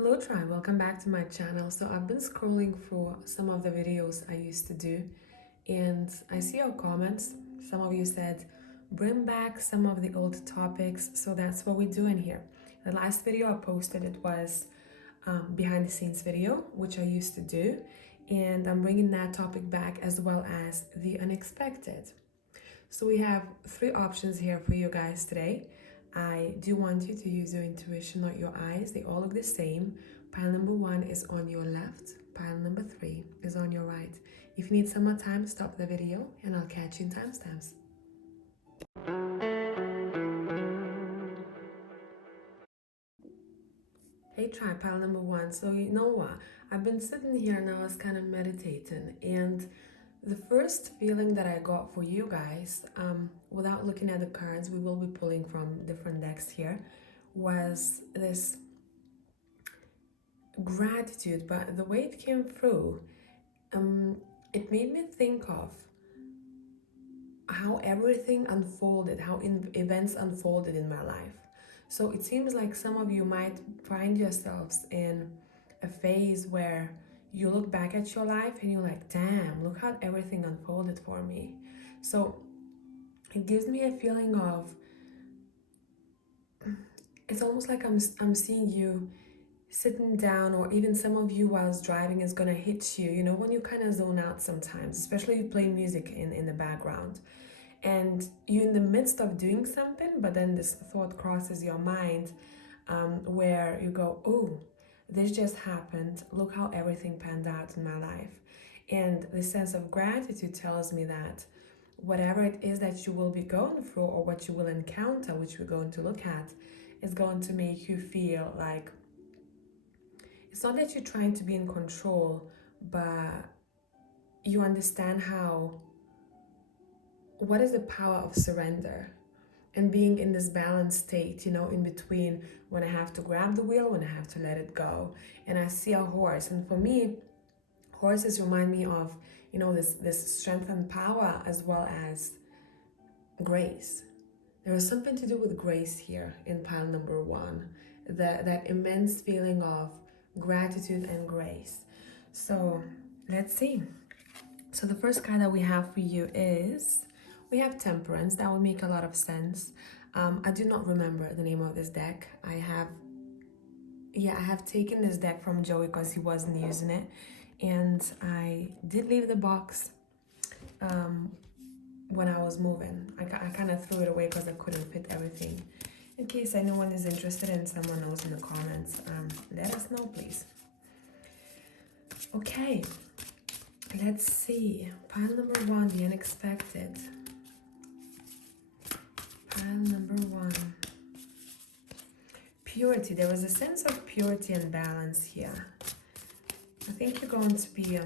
Hello tribe, welcome back to my channel. So I've been scrolling through some of the videos I used to do and I see your comments. Some of you said bring back some of the old topics, so that's what we're doing here. The last video I posted, it was behind the scenes video, which I used to do, and I'm bringing that topic back as well as the unexpected. So we have three options here for you guys today. I do want you to use your intuition, not your eyes. They all look the same. Pile number 1 is on your left. Pile number 3 is on your right. If you need some more time, stop the video and I'll catch you in timestamps. Hey tribe, pile number 1. So you know what? I've been sitting here and I was kind of meditating, and the first feeling that I got for you guys, without looking at the cards, we will be pulling from different decks here, was this gratitude. But the way it came through, it made me think of how everything unfolded, how events unfolded in my life. So it seems like some of you might find yourselves in a phase where you look back at your life and you're like, damn, look how everything unfolded for me. So it gives me a feeling of, it's almost like I'm seeing you sitting down, or even some of you whilst driving is gonna hit you, you know, when you kind of zone out sometimes, especially if you play music in the background and you're in the midst of doing something, but then this thought crosses your mind, where you go, oh, this just happened, look how everything panned out in my life. And the sense of gratitude tells me that whatever it is that you will be going through or what you will encounter, which we're going to look at, is going to make you feel like it's not that you're trying to be in control, but you understand what is the power of surrender and being in this balanced state, you know, in between when I have to grab the wheel, when I have to let it go. And I see a horse, and for me, horses remind me of, you know, this strength and power as well as grace. There is something to do with grace here in pile number 1, that immense feeling of gratitude and grace. So let's see. So the first card that we have for you is, we have Temperance. That will make a lot of sense. I do not remember the name of this deck. I have taken this deck from Joey because he wasn't using it, and I did leave the box when I was moving. I kind of threw it away because I couldn't fit everything. In case anyone is interested and someone knows in the comments, let us know, please. Okay, let's see. Pile number 1, the unexpected. Pile number 1. Purity. There was a sense of purity and balance here. I think you're going to be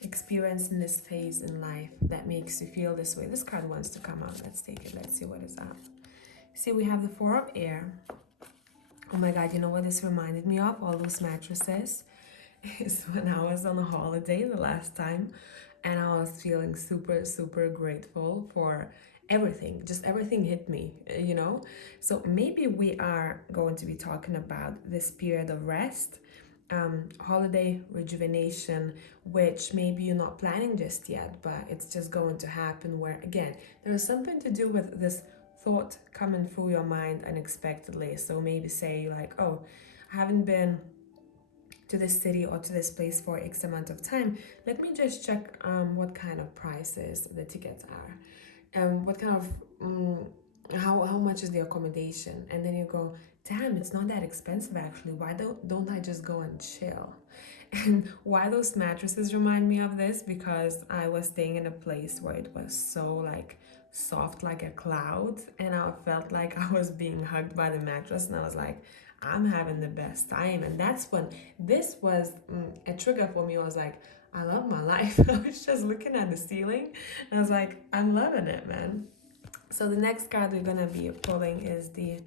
experiencing this phase in life that makes you feel this way. This card wants to come out. Let's take it. Let's see what is up. See, we have the 4 of Air. Oh my God, you know what this reminded me of? All those mattresses. Is when I was on a holiday the last time, and I was feeling super, super grateful for everything. Just everything hit me, you know? So maybe we are going to be talking about this period of rest, holiday rejuvenation, which maybe you're not planning just yet, but it's just going to happen, where again, there is something to do with this thought coming through your mind unexpectedly. So maybe say like, oh, I haven't been to this city or to this place for X amount of time. Let me just check what kind of prices the tickets are, what kind of how much is the accommodation, and then you go, damn, it's not that expensive actually. Why don't I just go and chill? And why those mattresses remind me of this, because I was staying in a place where it was so like soft like a cloud, and I felt like I was being hugged by the mattress, and I was like, I'm having the best time. And that's when this was a trigger for me. I was like, I love my life. I was just looking at the ceiling and I was like, I'm loving it, man. So the next card we're gonna be pulling is the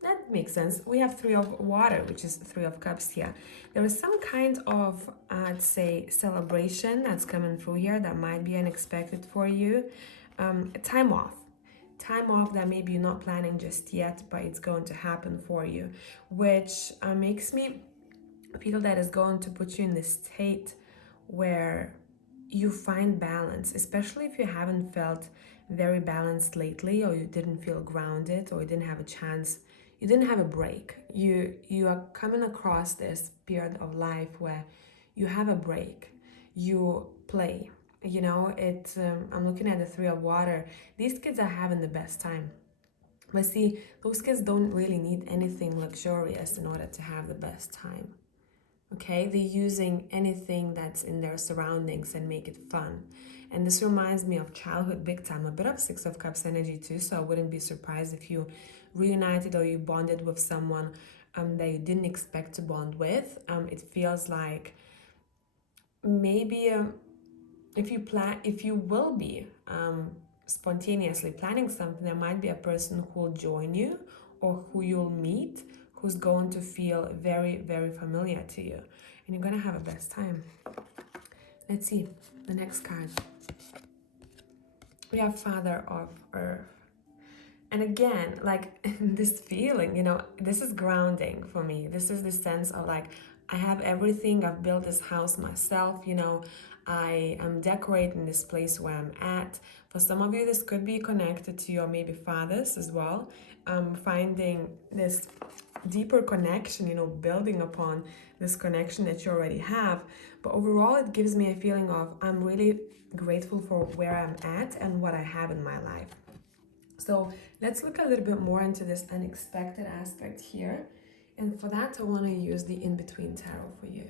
that makes sense. We have 3 of Water, which is 3 of Cups here. There is some kind of, I'd say, celebration that's coming through here that might be unexpected for you. Time off. time off that maybe you're not planning just yet, but it's going to happen for you, which makes me feel that it's going to put you in this state where you find balance, especially if you haven't felt very balanced lately, or you didn't feel grounded, or you didn't have a chance, you didn't have a break. You are coming across this period of life where you have a break, you play. You know, I'm looking at the Three of Water. These kids are having the best time. But see, those kids don't really need anything luxurious in order to have the best time. Okay, they're using anything that's in their surroundings and make it fun. And this reminds me of childhood big time, a bit of Six of Cups energy too, so I wouldn't be surprised if you reunited or you bonded with someone that you didn't expect to bond with. It feels like maybe if you will be spontaneously planning something, there might be a person who will join you or who you'll meet who's going to feel very, very familiar to you. And you're going to have a best time. Let's see the next card. We have Father of Earth. And again, like this feeling, you know, this is grounding for me. This is the sense of like, I have everything. I've built this house myself, you know. I am decorating this place where I'm at. For some of you, this could be connected to your maybe fathers as well. Finding this deeper connection, you know, building upon this connection that you already have. But overall, it gives me a feeling of I'm really grateful for where I'm at and what I have in my life. So let's look a little bit more into this unexpected aspect here. And for that, I want to use the In-Between Tarot for you.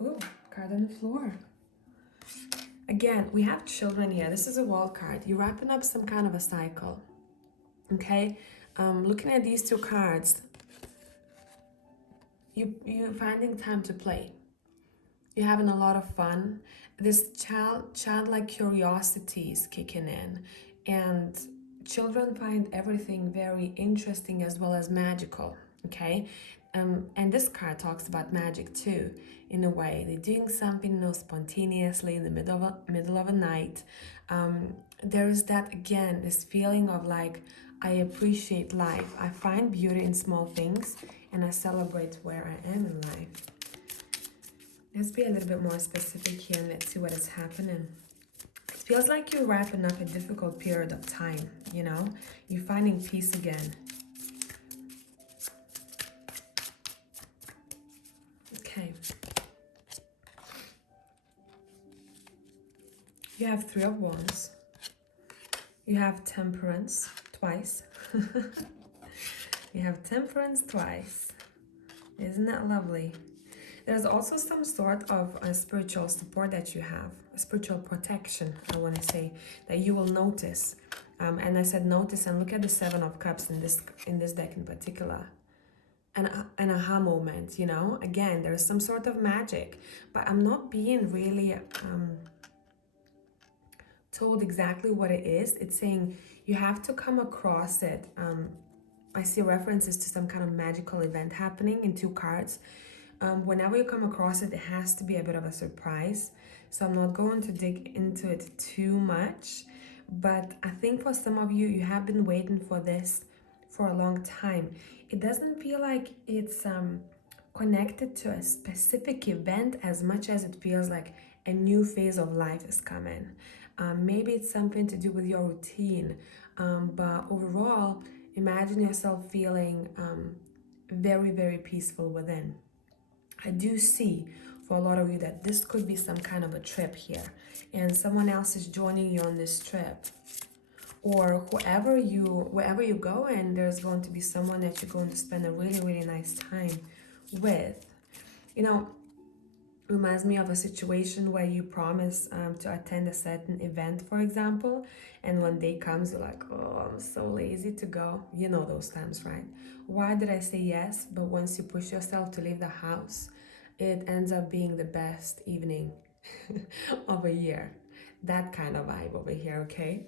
Oh, card on the floor. Again, we have children here. This is a World card. You're wrapping up some kind of a cycle. Okay? Looking at these two cards, you're finding time to play. You're having a lot of fun. This childlike curiosity is kicking in, and children find everything very interesting as well as magical. Okay, and this card talks about magic too. In a way, they're doing something, you know, spontaneously in the middle of a night. There is that again, this feeling of like, I appreciate life. I find beauty in small things, and I celebrate where I am in life. Let's be a little bit more specific here and let's see what is happening. It feels like you're wrapping up a difficult period of time, you know? You're finding peace again. Okay. You have Three of Wands. You have Temperance twice. You have Temperance twice. Isn't that lovely? There's also some sort of a spiritual support that you have, a spiritual protection, I want to say, that you will notice. And I said notice, and look at the Seven of Cups in this deck in particular. An aha moment, you know? Again, there's some sort of magic, but I'm not being really told exactly what it is. It's saying you have to come across it. I see references to some kind of magical event happening in two cards. Whenever you come across it, it has to be a bit of a surprise. So I'm not going to dig into it too much. But I think for some of you, you have been waiting for this for a long time. It doesn't feel like it's connected to a specific event as much as it feels like a new phase of life is coming. Maybe it's something to do with your routine. But overall, imagine yourself feeling very, very peaceful within. I do see for a lot of you that this could be some kind of a trip here, and someone else is joining you on this trip, or wherever you go, and there's going to be someone that you're going to spend a really, really nice time with. You know, reminds me of a situation where you promise to attend a certain event, for example, and when day comes, you're like, oh, I'm so lazy to go. You know those times, right? Why did I say yes? But once you push yourself to leave the house, it ends up being the best evening of a year. That kind of vibe over here, okay?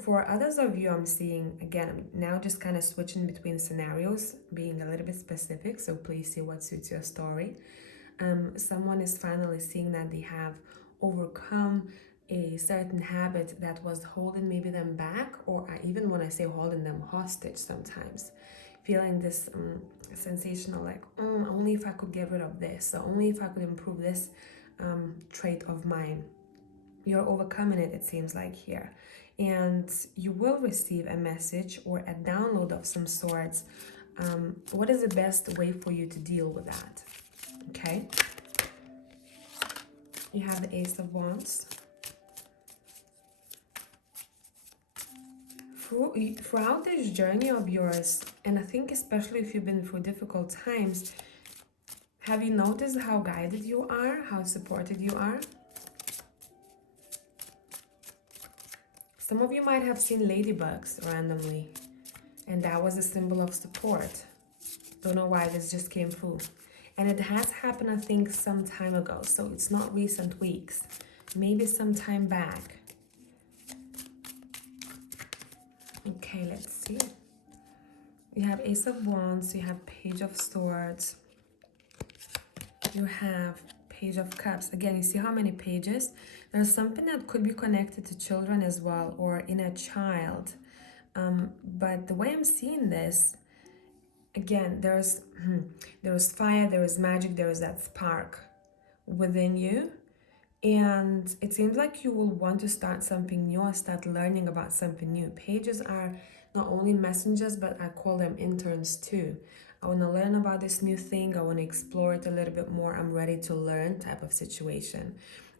For others of you, I'm seeing, again, I'm now just kind of switching between scenarios, being a little bit specific, so please see what suits your story. Someone is finally seeing that they have overcome a certain habit that was holding maybe them back, or even when I say holding them hostage sometimes, feeling this sensational like, only if I could get rid of this, or only if I could improve this trait of mine. You're overcoming it, it seems like here. And you will receive a message or a download of some sorts. What is the best way for you to deal with that? Okay. You have the Ace of Wands. Throughout this journey of yours, and I think especially if you've been through difficult times, have you noticed how guided you are, how supported you are? Some of you might have seen ladybugs randomly, and that was a symbol of support. Don't know why this just came through. And it has happened, I think, some time ago, so it's not recent weeks, maybe some time back. Okay, let's see. You have Ace of Wands, you have Page of Swords, you have Page of Cups. Again, you see how many pages? There's something that could be connected to children as well, or inner child. But the way I'm seeing this, again, there's fire, there is magic, there is that spark within you. And it seems like you will want to start something new or start learning about something new. Pages are not only messengers, but I call them interns too. I want to learn about this new thing. I want to explore it a little bit more. I'm ready to learn type of situation.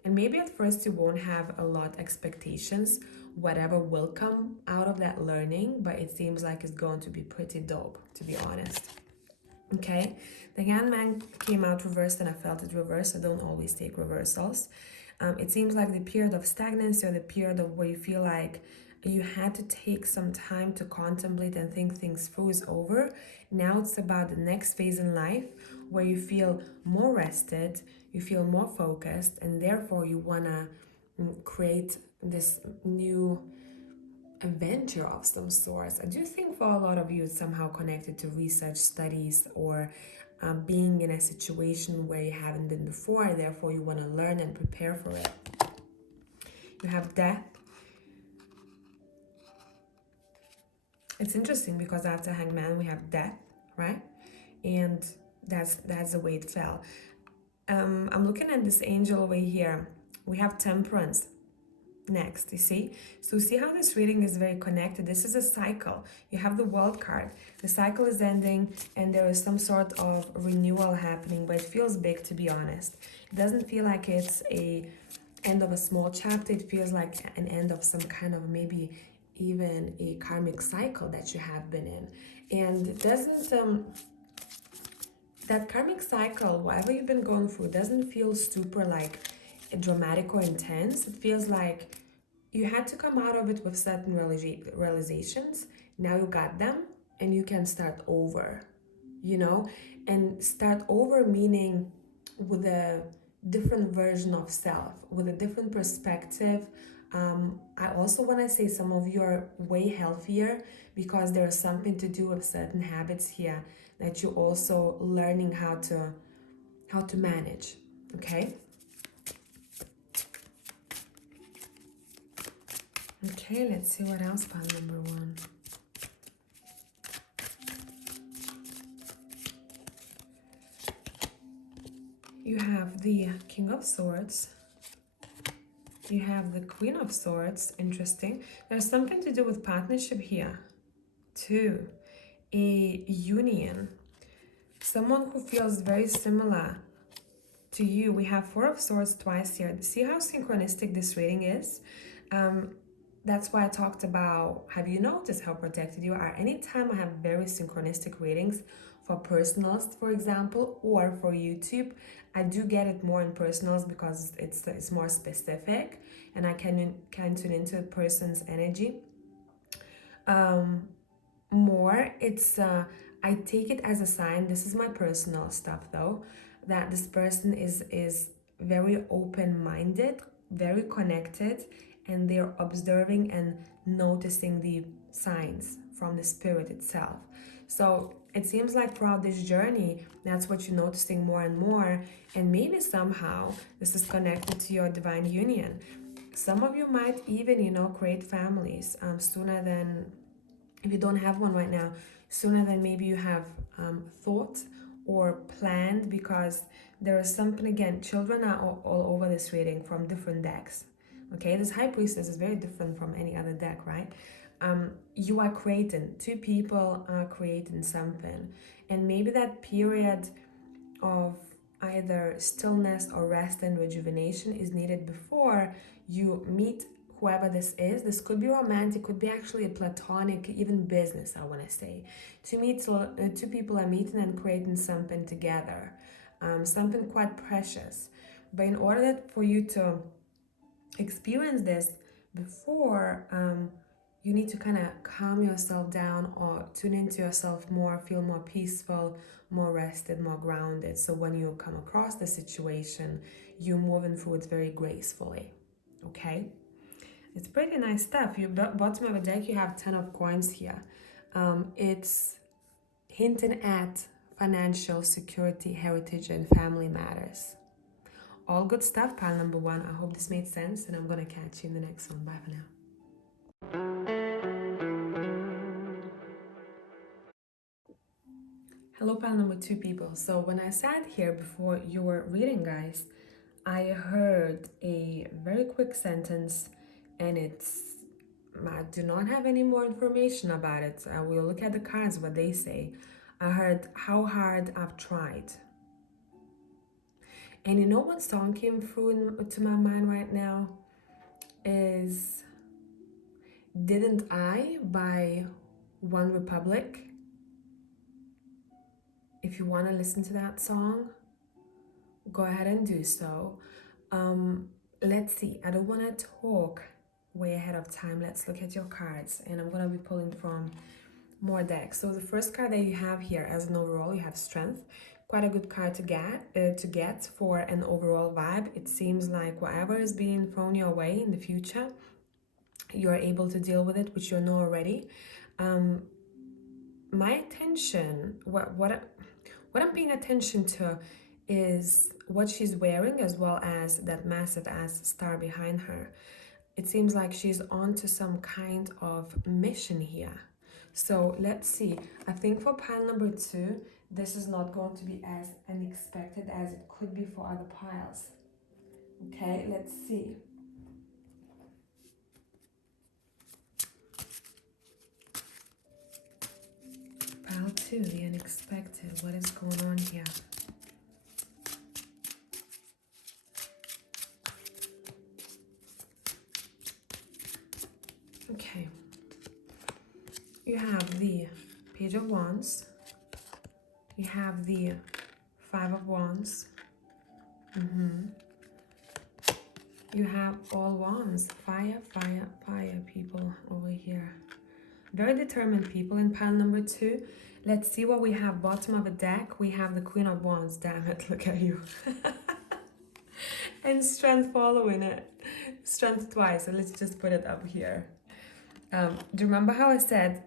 And maybe at first you won't have a lot expectations, whatever will come out of that learning, but it seems like it's going to be pretty dope, to be honest. Okay, the Hangman came out reversed and I felt it reversed. I don't always take reversals. It seems like the period of stagnancy, or the period of where you feel like you had to take some time to contemplate and think things through, is over. Now it's about the next phase in life where you feel more rested, you feel more focused, and therefore you want to create this new adventure of some sorts. I do think for a lot of you it's somehow connected to research, studies, or being in a situation where you haven't been before, therefore you want to learn and prepare for it. You have Death. It's interesting because after Hangman we have Death, right? And that's the way it fell. I'm looking at this angel over here. We have Temperance next, you see? So see how this reading is very connected. This is a cycle. You have the World card. The cycle is ending and there is some sort of renewal happening, but it feels big, to be honest. It doesn't feel like it's a end of a small chapter. It feels like an end of some kind of maybe even a karmic cycle that you have been in. And it doesn't that karmic cycle, whatever you've been going through, doesn't feel super like dramatic or intense. It feels like you had to come out of it with certain realizations. Now you got them and you can start over, you know? And start over meaning with a different version of self, with a different perspective. I also want to say some of you are way healthier because there is something to do with certain habits here that you're also learning how to manage, okay? Okay, let's see what else pile number 1. You have the King of Swords. You have the Queen of Swords. Interesting. There's something to do with partnership here too. A union. Someone who feels very similar to you. We have Four of Swords twice here. See how synchronistic this reading is? That's why I talked about, have you noticed how protected you are? Anytime I have very synchronistic readings for personals, for example, or for YouTube, I do get it more in personals because it's more specific and I can tune into a person's energy more. It's I take it as a sign, this is my personal stuff though, that this person is very open-minded, very connected, and they're observing and noticing the signs from the spirit itself. So it seems like throughout this journey, that's what you're noticing more and more, and maybe somehow this is connected to your divine union. Some of you might even, you know, create families sooner than, if you don't have one right now, sooner than maybe you have thought or planned, because there is something, again, children are all over this reading from different decks. Okay, this High Priestess is very different from any other deck, right? You are creating, two people are creating something, and maybe that period of either stillness or rest and rejuvenation is needed before you meet whoever this is. This could be romantic, could be actually a platonic, even business, I want to say. Two people are meeting and creating something together, something quite precious. But in order for you to experience this before, you need to kind of calm yourself down or tune into yourself more, feel more peaceful, more rested, more grounded. So when you come across the situation, you're moving through it very gracefully. Okay? It's pretty nice stuff. You bottom of the deck, you have 10 of coins here. It's hinting at financial security, heritage, and family matters. All good stuff, pile number one. I hope this made sense, and I'm gonna catch you in the next one. Bye for now. Hello, pile number two, people. So when I sat here before you were reading, guys, I heard a very quick sentence, and I do not have any more information about it. I will look at the cards, what they say. I heard, how hard I've tried. And you know what song came through to my mind right now is Didn't I by One Republic. If you want to listen to that song, go ahead and do so. Let's see, I don't want to talk way ahead of time. Let's look at your cards, and I'm going to be pulling from more decks. So the first card that you have here, as an overall, you have Strength. Quite a good card to get for an overall vibe. It seems like whatever is being thrown your way in the future, you're able to deal with it, which you know already. My attention, what I'm paying attention to is what she's wearing, as well as that massive ass star behind her. It seems like she's onto some kind of mission here. So let's see. I think for pile number two, this is not going to be as unexpected as it could be for other piles. Okay, let's see. Pile two, the unexpected. What is going on here? Okay. You have the Page of Wands. You have the Five of Wands. You have all wands. Fire, fire, fire, people over here. Very determined people in pile number two. Let's see what we have. Bottom of the deck, we have the Queen of Wands. Damn it, look at you. And Strength following it. Strength twice, so let's just put it up here. Do you remember how I said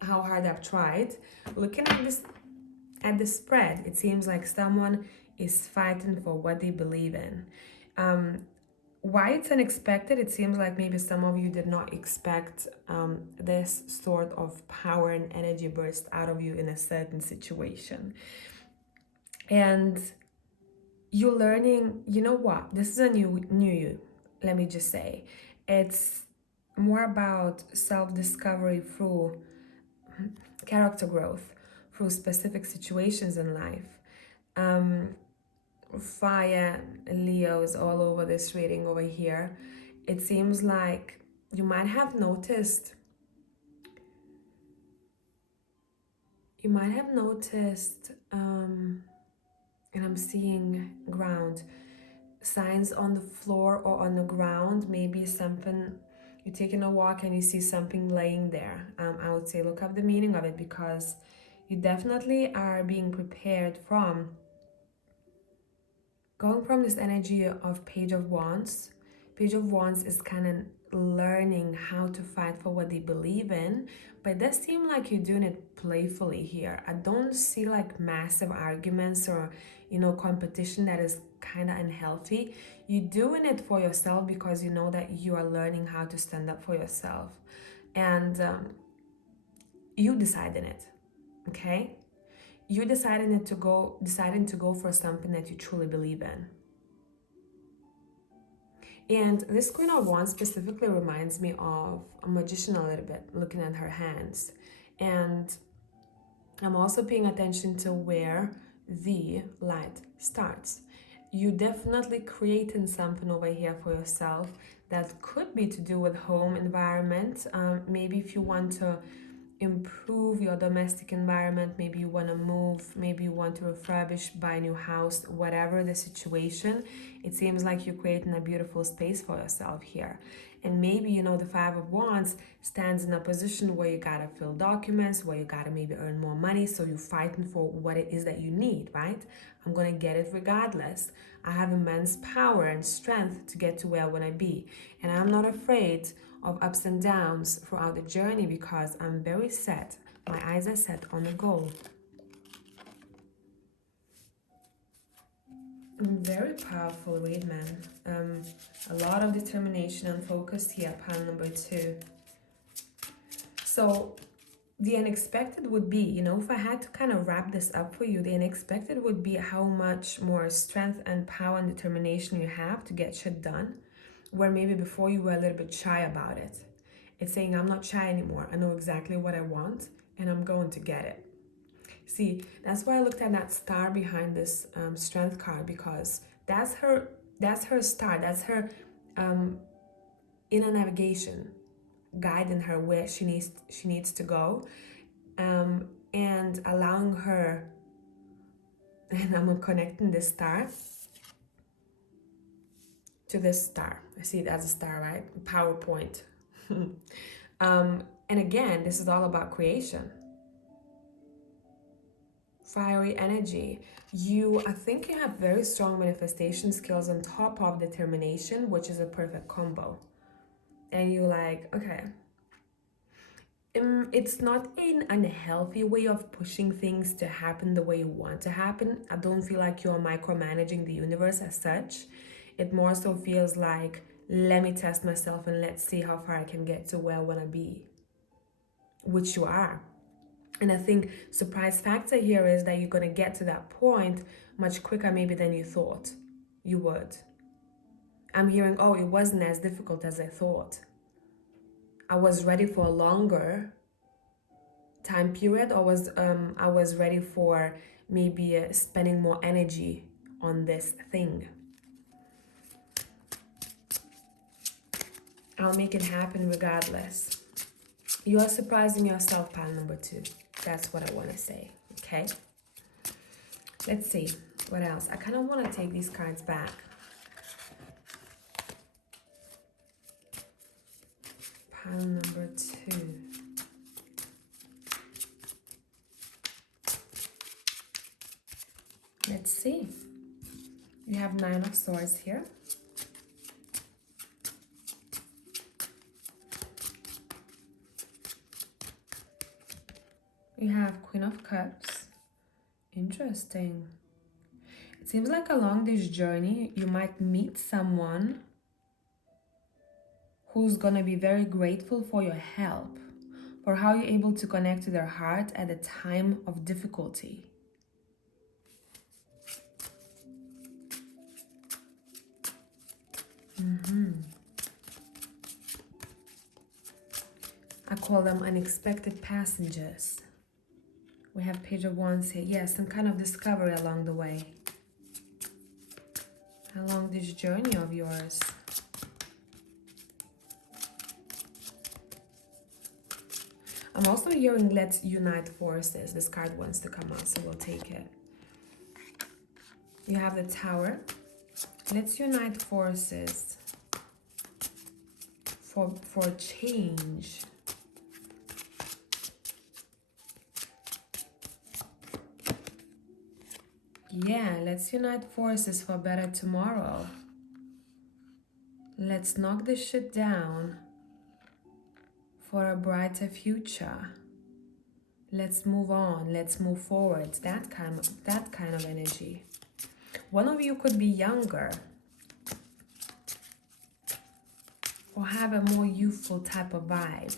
how hard I've tried? Looking at the spread, it seems like someone is fighting for what they believe in. Why it's unexpected, it seems like maybe some of you did not expect this sort of power and energy burst out of you in a certain situation. And you're learning, you know what, this is a new you, let me just say. It's more about self-discovery through character growth, through specific situations in life. Fire, Leos all over this reading over here. It seems like you might have noticed, and I'm seeing ground, signs on the floor or on the ground, maybe something, you're taking a walk and you see something laying there. I would say look up the meaning of it, because you definitely are being prepared from going from this energy of Page of Wands. Page of Wands is kind of learning how to fight for what they believe in, but it does seem like you're doing it playfully here. I don't see like massive arguments or, you know, competition that is kind of unhealthy. You're doing it for yourself because you know that you are learning how to stand up for yourself, and you deciding it, okay? You deciding to go for something that you truly believe in. And this Queen of Wands specifically reminds me of a magician a little bit, looking at her hands. And I'm also paying attention to where the light starts. You definitely creating something over here for yourself that could be to do with home environment. Maybe if you want to improve your domestic environment, maybe you want to move, maybe you want to refurbish, buy a new house, whatever the situation, it seems like you're creating a beautiful space for yourself here. And maybe, you know, the Five of Wands stands in a position where you gotta fill documents, where you gotta maybe earn more money, so you're fighting for what it is that you need, right? I'm gonna get it regardless. I have immense power and strength to get to where I wanna be. And I'm not afraid of ups and downs throughout the journey because I'm very set. My eyes are set on the goal. Very powerful read, man. A lot of determination and focus here, pile number 2. So the unexpected would be, you know, if I had to kind of wrap this up for you, the unexpected would be how much more strength and power and determination you have to get shit done, where maybe before you were a little bit shy about it. It's saying, I'm not shy anymore. I know exactly what I want and I'm going to get it. See, that's why I looked at that star behind this strength card, because that's her star. That's her inner navigation, guiding her where she needs to go, and allowing her. And I'm connecting this star to this star. I see it as a star, right? PowerPoint. And again, this is all about creation. Fiery energy. I think you have very strong manifestation skills on top of determination, which is a perfect combo. And you're like, okay, it's not an unhealthy way of pushing things to happen the way you want to happen. I don't feel like you're micromanaging the universe as such. It more so feels like, let me test myself and let's see how far I can get to where I want to be, which you are. And I think surprise factor here is that you're going to get to that point much quicker maybe than you thought you would. I'm hearing, oh, it wasn't as difficult as I thought. I was ready for a longer time period, or I was ready for maybe spending more energy on this thing. I'll make it happen regardless. You are surprising yourself, pile number 2. That's what I want to say, okay? Let's see, what else? I kind of want to take these cards back. Pile number 2. Let's see. You have 9 of Swords here. You have Queen of Cups. Interesting. It seems like along this journey, you might meet someone who's going to be very grateful for your help, for how you're able to connect to their heart at a time of difficulty. I call them unexpected passengers. We have Page of Wands here. Yes, some kind of discovery along the way. Along this journey of yours. I'm also hearing let's unite forces. This card wants to come out, so we'll take it. You have the Tower. Let's unite forces for change. Yeah, let's unite forces for better tomorrow. Let's knock this shit down for a brighter future. Let's move on. Let's move forward. That kind of energy. One of you could be younger or have a more youthful type of vibe.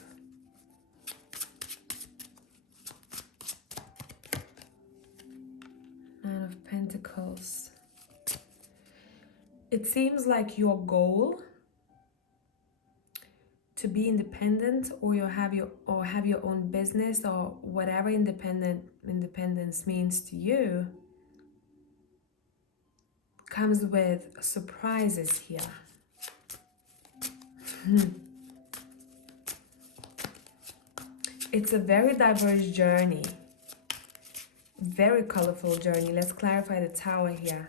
Nine of Pentacles. It seems like your goal to be independent, or you have your own business, or whatever independence means to you, comes with surprises here. It's a very diverse journey, very colorful journey. Let's clarify the Tower here.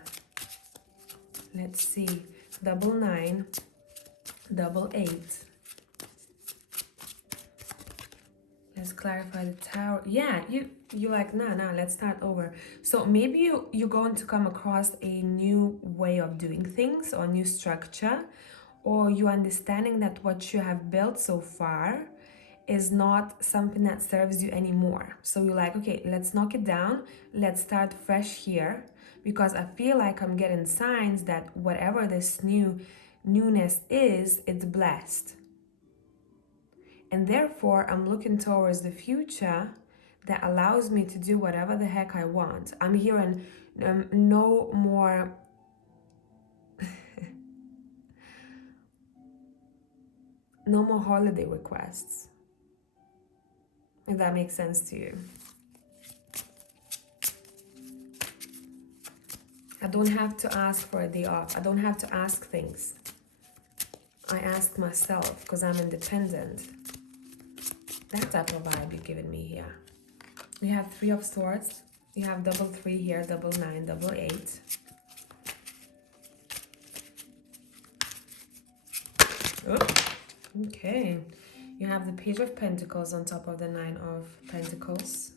Let's see, 999, 88. Let's clarify the Tower. Yeah, you're like, nah, let's start over. So maybe you're going to come across a new way of doing things, or new structure, or you're understanding that what you have built so far is not something that serves you anymore. So you're like, okay, let's knock it down. Let's start fresh here, because I feel like I'm getting signs that whatever this newness is, it's blessed. And therefore, I'm looking towards the future that allows me to do whatever the heck I want. I'm hearing no more no more holiday requests, if that makes sense to you. I don't have to ask for a day off. I don't have to ask things. I ask myself because I'm independent. That type of vibe you're giving me here. We have 3 of Swords. You have 3 here, 999, 88. Oh, okay. You have the Page of Pentacles on top of the 9 of Pentacles.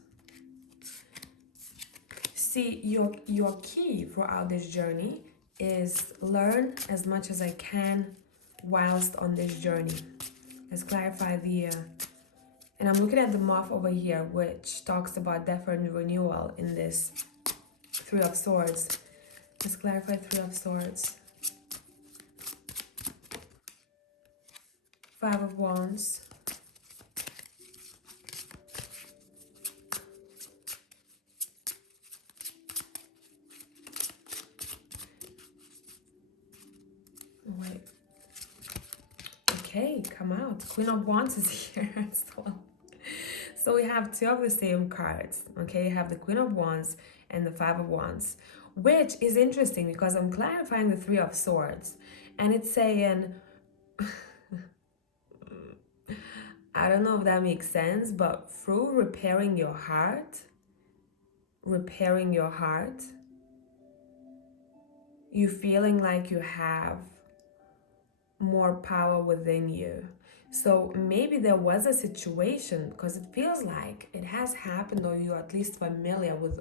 See, your key throughout this journey is learn as much as I can whilst on this journey. Let's clarify the... and I'm looking at the Moth over here, which talks about death and renewal in this 3 of Swords. Let's clarify 3 of Swords. 5 of Wands. Wait. Okay, come out. Queen of Wands is here as well. So we have 2 of the same cards, okay? You have the Queen of Wands and the 5 of Wands, which is interesting because I'm clarifying the 3 of Swords. And it's saying, I don't know if that makes sense, but through repairing your heart, you feeling like you have more power within you. So maybe there was a situation, because it feels like it has happened, or you're at least familiar with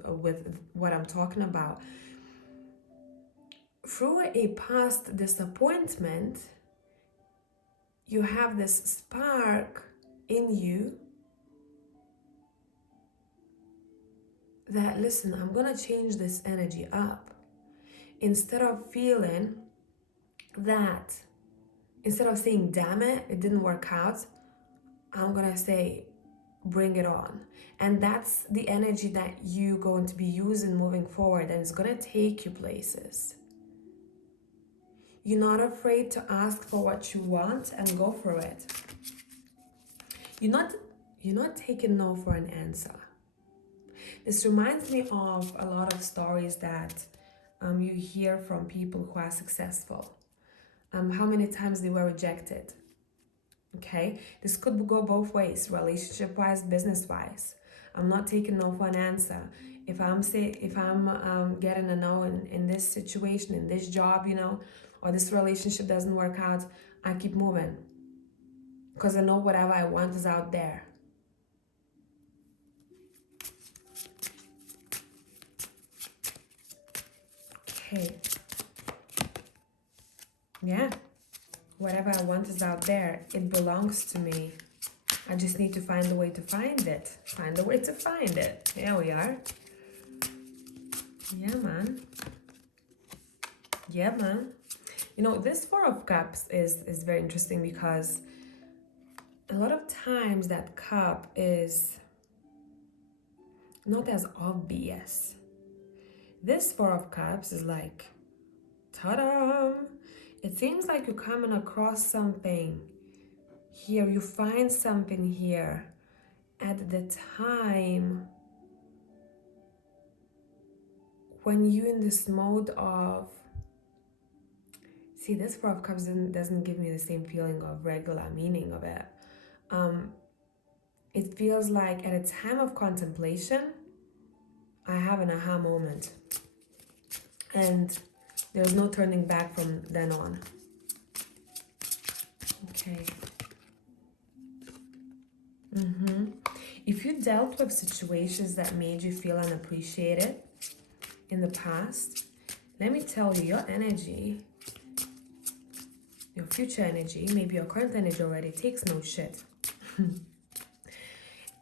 what I'm talking about. Through a past disappointment, you have this spark in you that, listen, I'm gonna change this energy up. Instead of feeling that, instead of saying, damn it, it didn't work out, I'm gonna say, bring it on. And that's the energy that you're going to be using moving forward, and it's gonna take you places. You're not afraid to ask for what you want and go for it. You're not taking no for an answer. This reminds me of a lot of stories that you hear from people who are successful. How many times they were rejected. Okay, this could go both ways, relationship-wise, business-wise. I'm not taking no for an answer. If I'm getting a no in this situation, in this job, you know, or this relationship doesn't work out, I keep moving, because I know whatever I want is out there. Okay. Yeah. Whatever I want is out there. It belongs to me. I just need to find a way to find it. Find a way to find it. Here we are. Yeah, man. Yeah, man. You know, this Four of Cups is very interesting because a lot of times that cup is not as obvious. This Four of Cups is like, ta-da! It seems like you're coming across something here. You find something here at the time when you're in this mode of, see, this Four of Cups doesn't give me the same feeling of regular meaning of it. It feels like at a time of contemplation, I have an aha moment. And there's no turning back from then on. Okay. If you dealt with situations that made you feel unappreciated in the past, let me tell you, your energy, your future energy, maybe your current energy already takes no shit.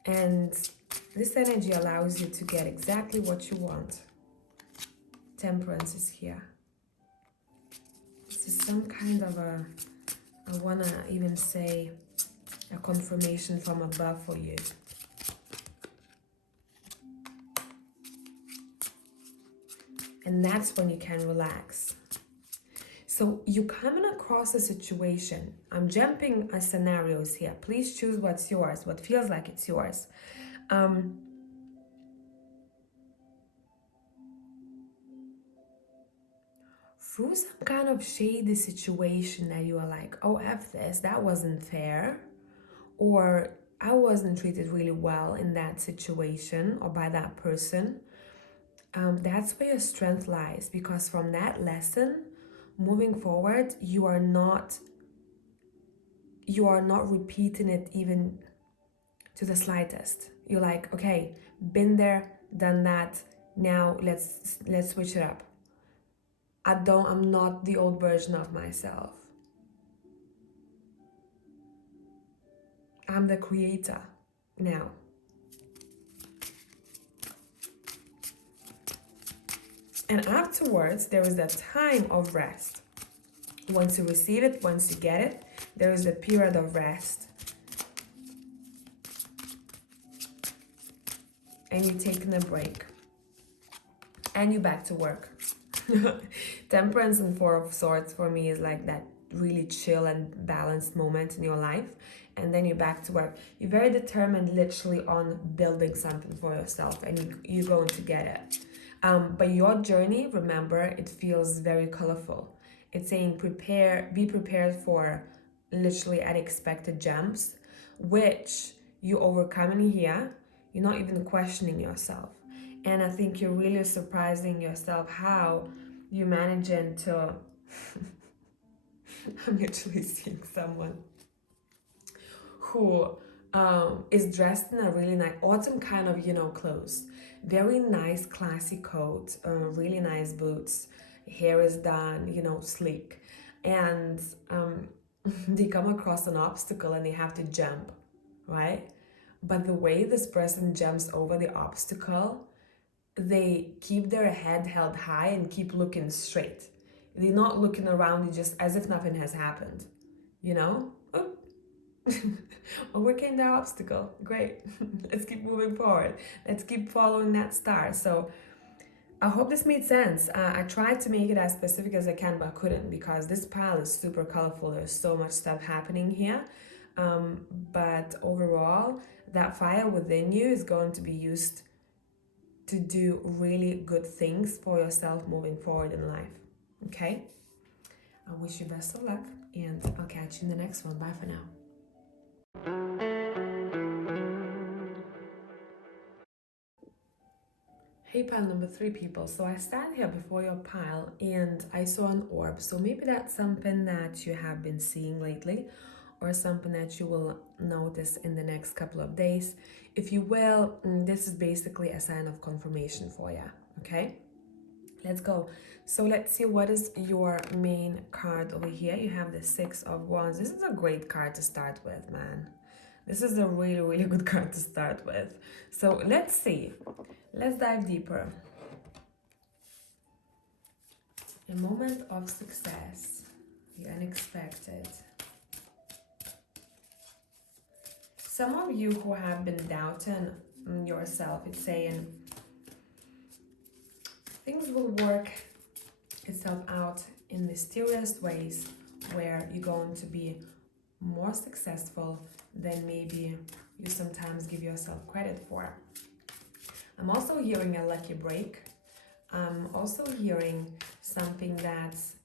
And this energy allows you to get exactly what you want. Temperance is here. This is some kind of a, I want to even say, a confirmation from above for you. And that's when you can relax. So you're coming across a situation. I'm jumping scenarios here. Please choose what's yours, what feels like it's yours. Through some kind of shady situation that you are like, oh, F this, that wasn't fair. Or I wasn't treated really well in that situation or by that person. That's where your strength lies, because from that lesson, moving forward, you are not repeating it even to the slightest. You're like, okay, been there, done that. Now let's switch it up. I'm not the old version of myself. I'm the creator now. And afterwards, there is that time of rest. Once you receive it, once you get it, there is a period of rest. And you're taking a break. And you're back to work. Temperance and Four of Swords for me is like that really chill and balanced moment in your life. And then you're back to work. You're very determined literally on building something for yourself, and you're going to get it. But your journey, remember, it feels very colorful. It's saying be prepared for literally unexpected jumps, which you're overcoming here. You're not even questioning yourself. And I think you're really surprising yourself how you're managing to... I'm actually seeing someone who is dressed in a really nice autumn kind of, clothes. Very nice, classy coat, really nice boots. Hair is done, sleek. And they come across an obstacle and they have to jump, right? But the way this person jumps over the obstacle, they keep their head held high and keep looking straight. They're not looking around just as if nothing has happened, Oh. Overcame that obstacle. Great. Let's keep moving forward. Let's keep following that star. So I hope this made sense. I tried to make it as specific as I can, but I couldn't because this pile is super colorful. There's so much stuff happening here. But overall, that fire within you is going to be used to do really good things for yourself moving forward in life. Okay? I wish you best of luck, and I'll catch you in the next one. Bye for now. Hey pile number 3 people, so I stand here before your pile and I saw an orb. So maybe that's something that you have been seeing lately or something that you will notice in the next couple of days. If you will, this is basically a sign of confirmation for you, okay? Let's go. So let's see what is your main card over here. You have the Six of Wands. This is a great card to start with, man. This is a really, really good card to start with. So let's see. Let's dive deeper. A moment of success. The unexpected. Some of you who have been doubting yourself, it's saying things will work itself out in mysterious ways where you're going to be more successful than maybe you sometimes give yourself credit for. I'm also hearing a lucky break. I'm also hearing something that's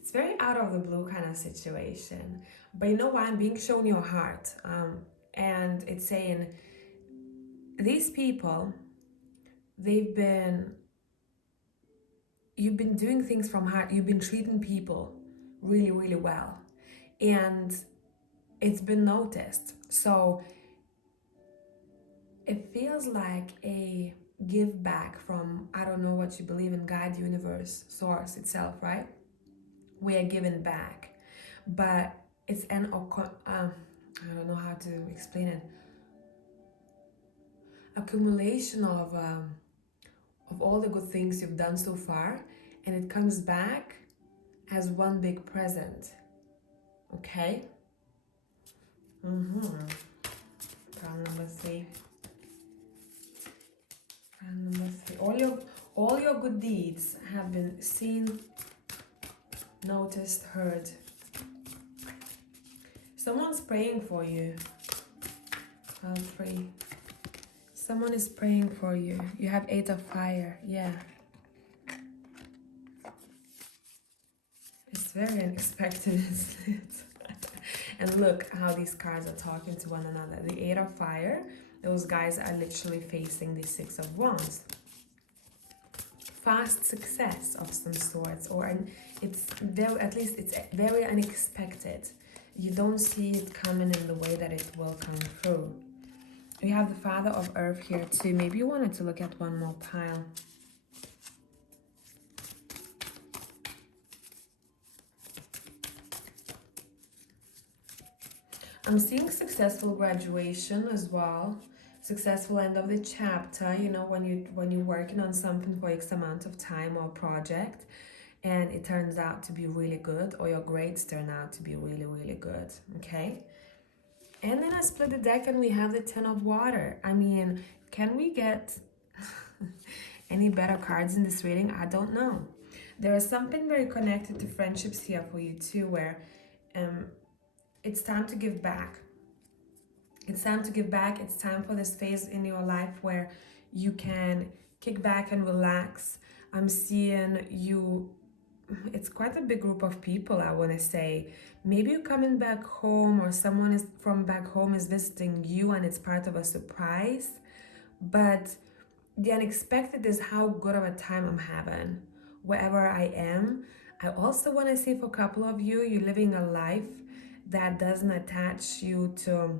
it's very out of the blue kind of situation. But you know what? I'm being shown your heart. And it's saying these people, you've been doing things from heart. You've been treating people really, really well. And it's been noticed. So it feels like a give back from, I don't know what you believe in, God, universe, source itself, right? We are giving back. But it's an, I don't know how to explain it, accumulation of all the good things you've done so far, and it comes back as one big present. Okay? Card number 3. Card number 3. All your good deeds have been seen, noticed, heard. Someone's praying for you. Card 3. Someone is praying for you. You have 8 of Fire. Yeah. It's very unexpected, isn't it? And look how these cards are talking to one another. The 8 of Fire, those guys are literally facing the 6 of Wands. Fast success of some sorts, or it's very, at least it's very unexpected. You don't see it coming in the way that it will come through. We have the Father of Earth here too. Maybe you wanted to look at one more pile. I'm seeing successful graduation as well. Successful end of the chapter. You know, when you're working on something for X amount of time or project, and it turns out to be really good, or your grades turn out to be really, really good. Okay. And then I split the deck and we have the Ten of Water. I mean, can we get any better cards in this reading? I don't know. There is something very connected to friendships here for you too, where it's time to give back. It's time to give back. It's time for this phase in your life where you can kick back and relax. I'm seeing you, it's quite a big group of people, I want to say. Maybe you're coming back home, or someone is from back home is visiting you and it's part of a surprise. But the unexpected is how good of a time I'm having wherever I am. I also want to say for a couple of you, you're living a life that doesn't attach you to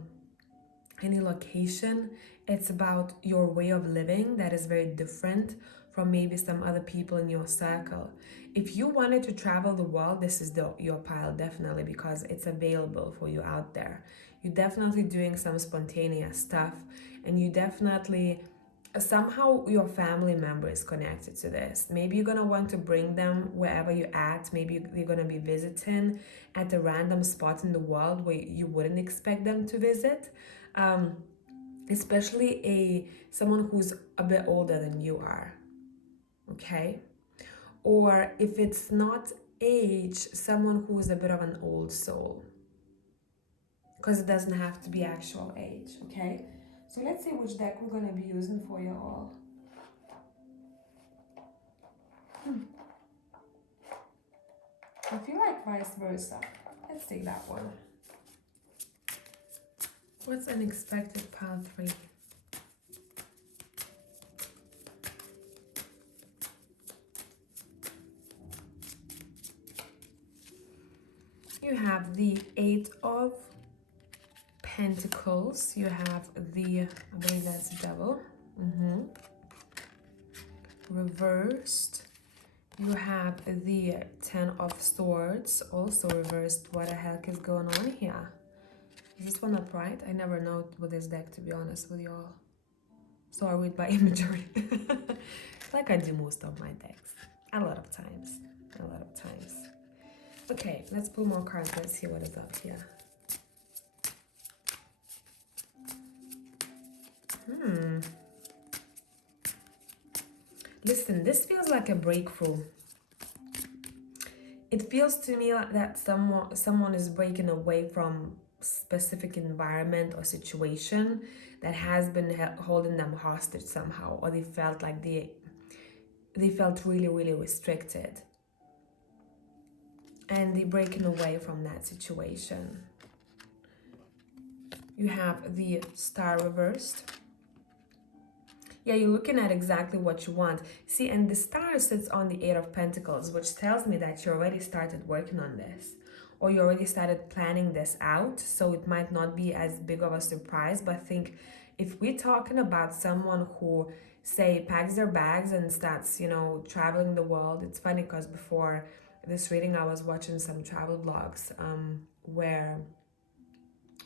any location. It's about your way of living that is very different from maybe some other people in your circle. If you wanted to travel the world, this is your pile, definitely, because it's available for you out there. You're definitely doing some spontaneous stuff, and you definitely, somehow your family member is connected to this. Maybe you're gonna want to bring them wherever you're at. Maybe you're gonna be visiting at a random spot in the world where you wouldn't expect them to visit. Especially someone who's a bit older than you are. Okay? Or if it's not age, someone who is a bit of an old soul, because it doesn't have to be actual age. Okay, so let's see which deck we're going to be using for you all. I feel like vice versa. Let's take that one. What's unexpected, pile 3? You have the 8 of Pentacles. You have the, I believe that's Devil. reversed. You have the Ten of Swords, also reversed. What the heck is going on here? Is this one upright? I never know with this deck, to be honest with y'all. So I read by imagery. Like I do most of my decks. A lot of times. A lot of times. Okay, let's pull more cards. Let's see what is up here. Listen, this feels like a breakthrough. It feels to me like that someone is breaking away from specific environment or situation that has been holding them hostage somehow, or they felt like they felt really, really restricted, and they're breaking away from that situation. You have the Star reversed. Yeah, you're looking at exactly what you want. See, and the Star sits on the Eight of Pentacles, which tells me that you already started working on this, or you already started planning this out, so it might not be as big of a surprise. But I think if we're talking about someone who, say, packs their bags and starts, you know, traveling the world. It's funny because before this reading, I was watching some travel vlogs where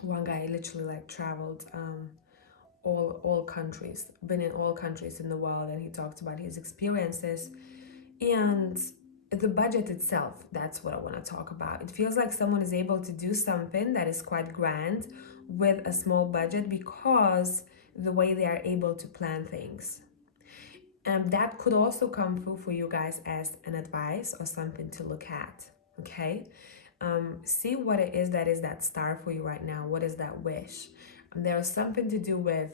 one guy literally like traveled all countries, been in all countries in the world, and he talked about his experiences and the budget itself. That's what I want to talk about. It feels like someone is able to do something that is quite grand with a small budget because the way they are able to plan things. And that could also come through for you guys as an advice or something to look at. Okay, see what it is that Star for you right now. What is that wish? There is something to do with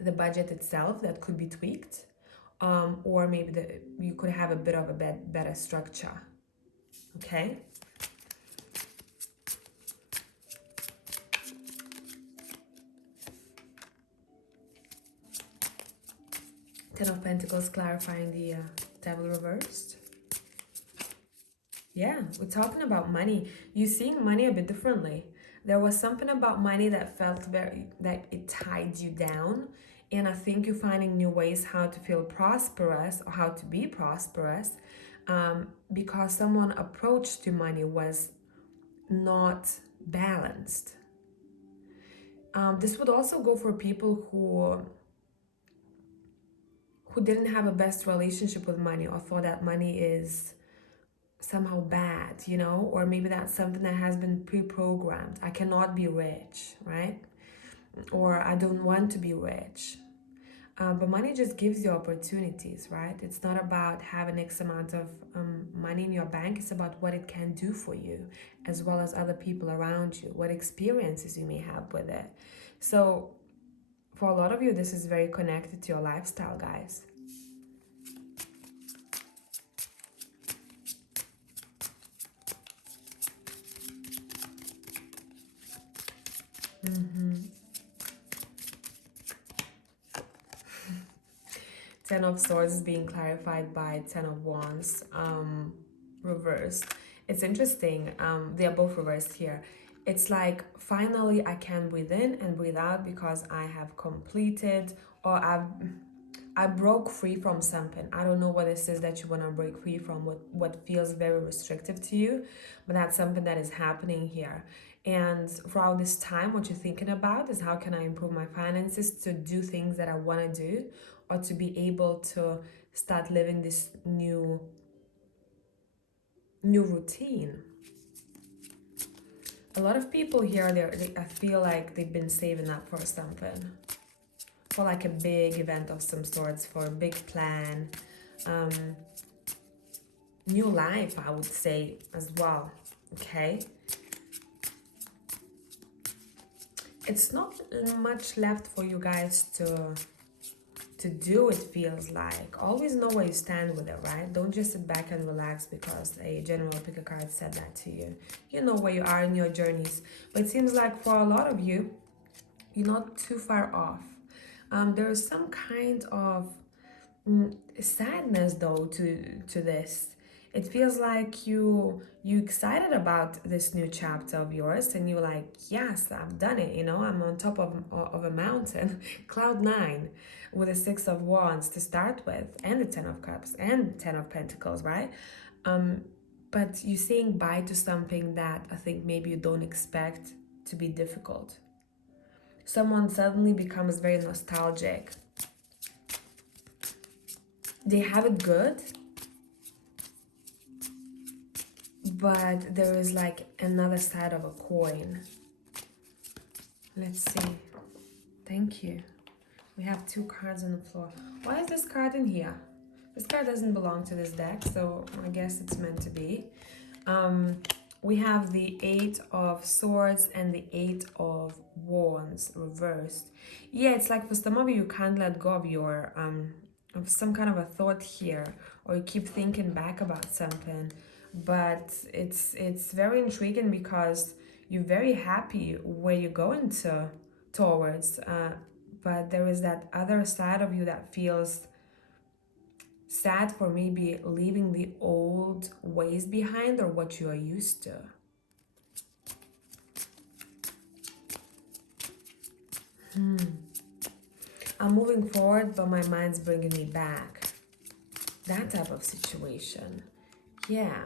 the budget itself that could be tweaked, or maybe you could have a bit of a better structure. Okay. Ten of Pentacles clarifying the Devil reversed. Yeah, we're talking about money. You're seeing money a bit differently. There was something about money that felt that it tied you down. And I think you're finding new ways how to feel prosperous or how to be prosperous, because someone approach to money was not balanced. This would also go for people who didn't have a best relationship with money, or thought that money is somehow bad, you know, or maybe that's something that has been pre-programmed. I cannot be rich, right? Or I don't want to be rich. But money just gives you opportunities, right? It's not about having X amount of money in your bank. It's about what it can do for you, as well as other people around you, what experiences you may have with it. So for a lot of you, this is very connected to your lifestyle, guys. Ten of Swords is being clarified by Ten of Wands reversed. It's interesting. They are both reversed here. It's like, finally I can breathe in and breathe out because I have completed, or I broke free from something. I don't know what this is that you want to break free from, what feels very restrictive to you, but that's something that is happening here. And throughout this time, what you're thinking about is, how can I improve my finances to do things that I want to do, or to be able to start living this new routine. A lot of people here, I feel like they've been saving up for something, for like a big event of some sorts, for a big plan, new life, I would say as well. Okay, it's not much left for you guys to do. It feels like always know where you stand with it, right? Don't just sit back and relax because a general pick a card said that to you. You know where you are in your journeys, but it seems like for a lot of you, you're not too far off. There is some kind of sadness though to this. It feels like you excited about this new chapter of yours, and you're like, yes, I've done it. You know, I'm on top of a mountain, cloud nine, with a Six of Wands to start with, and the Ten of Cups and Ten of Pentacles, right? But you're saying bye to something that I think maybe you don't expect to be difficult. Someone suddenly becomes very nostalgic. They have it good, but there is like another side of a coin. Let's see. Thank you. We have two cards on the floor. Why is this card in here? This card doesn't belong to this deck, so I guess it's meant to be. We have the Eight of Swords and the Eight of Wands reversed. Yeah, it's like for some of you, you can't let go of your of some kind of a thought here, or you keep thinking back about something. But it's very intriguing because you're very happy where you're going towards. But there is that other side of you that feels sad for maybe leaving the old ways behind or what you are used to. I'm moving forward, but my mind's bringing me back. That type of situation. Yeah.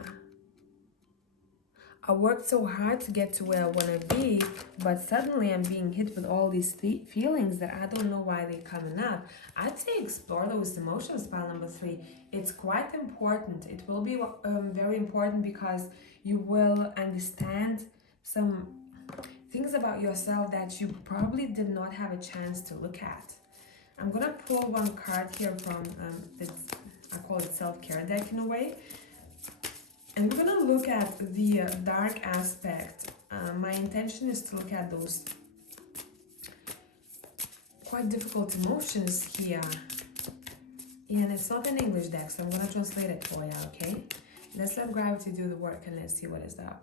I worked so hard to get to where I want to be, but suddenly I'm being hit with all these feelings that I don't know why they're coming up. I'd say explore those emotions, pile number 3. It's quite important. It will be very important because you will understand some things about yourself that you probably did not have a chance to look at. I'm going to pull one card here from, I call it self-care deck in a way. And we're going to look at the dark aspect. My intention is to look at those quite difficult emotions here. And it's not an English deck, so I'm going to translate it for you, okay? Let's let gravity do the work and let's see what is up.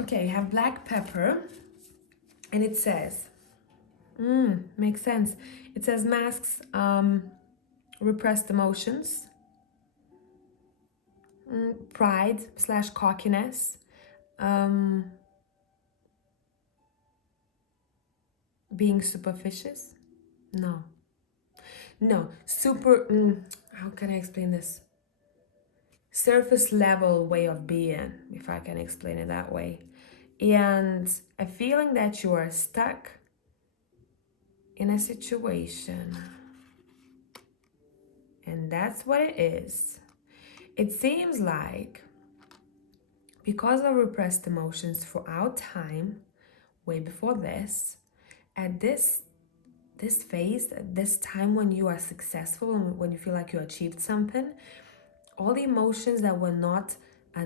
Okay, you have black pepper. And it says, makes sense. It says masks repressed emotions. Pride / cockiness, being superficious. No, super, how can I explain this? Surface level way of being, if I can explain it that way. And a feeling that you are stuck in a situation. And that's what it is. It seems like because of repressed emotions throughout time, way before this, at this phase, at this time when you are successful and when you feel like you achieved something, all the emotions that were not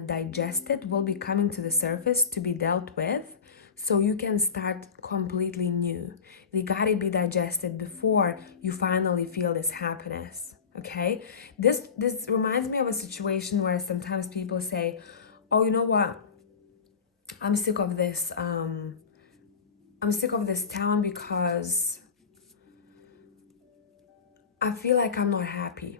digested will be coming to the surface to be dealt with, so you can start completely new. They gotta be digested before you finally feel this happiness. Okay, this reminds me of a situation where sometimes people say, oh, you know what, I'm sick of this I'm sick of this town because I feel like I'm not happy.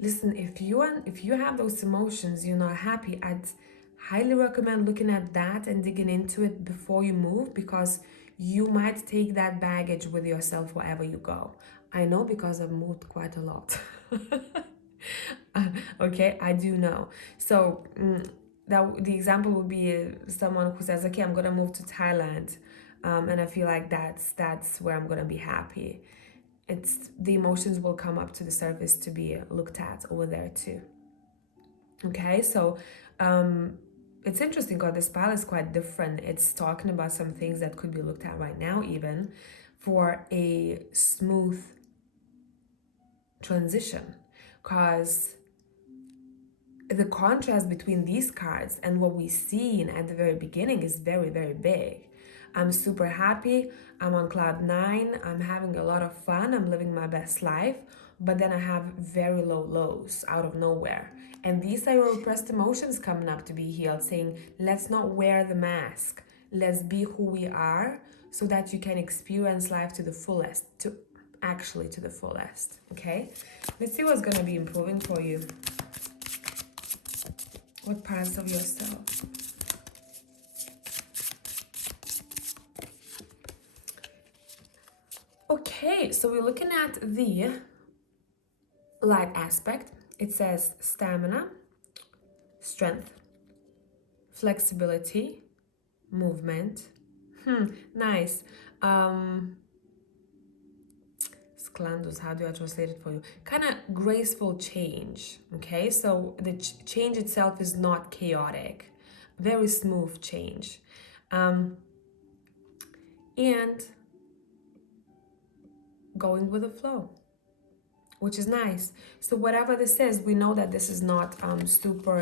Listen, if you have those emotions, you're not happy, I'd highly recommend looking at that and digging into it before you move, because you might take that baggage with yourself wherever you go. I know because I've moved quite a lot. Okay, I do know. So that the example would be someone who says, okay, I'm gonna move to Thailand, and I feel like that's where I'm gonna be happy. It's the emotions will come up to the surface to be looked at over there too. Okay, so it's interesting because this pile is quite different. It's talking about some things that could be looked at right now, even for a smooth transition, because the contrast between these cards and what we seen at the very beginning is very, very big. I'm super happy, I'm on cloud 9, I'm having a lot of fun, I'm living my best life, but then I have very low lows out of nowhere. And these are your repressed emotions coming up to be healed, saying, let's not wear the mask, let's be who we are, so that you can experience life to the fullest. actually to the fullest. Okay, let's see what's going to be improving for you. What parts of yourself? Okay, so we're looking at the light aspect. It says stamina, strength, flexibility, movement. Nice. Sklandus, how do I translate it for you? Kind of graceful change. Okay, so the change itself is not chaotic. Very smooth change. And going with the flow, which is nice. So whatever this is, we know that this is not super,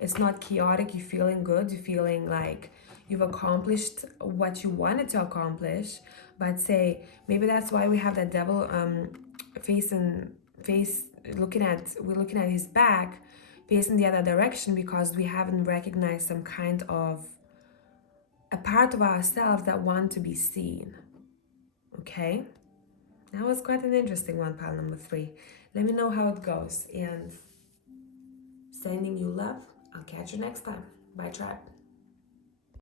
it's not chaotic. You're feeling good. You're feeling like you've accomplished what you wanted to accomplish. But say, maybe that's why we have that devil we're looking at his back, facing the other direction, because we haven't recognized some kind of a part of ourselves that want to be seen. Okay? That was quite an interesting one, pile number 3. Let me know how it goes, and sending you love. I'll catch you next time. Bye, tribe.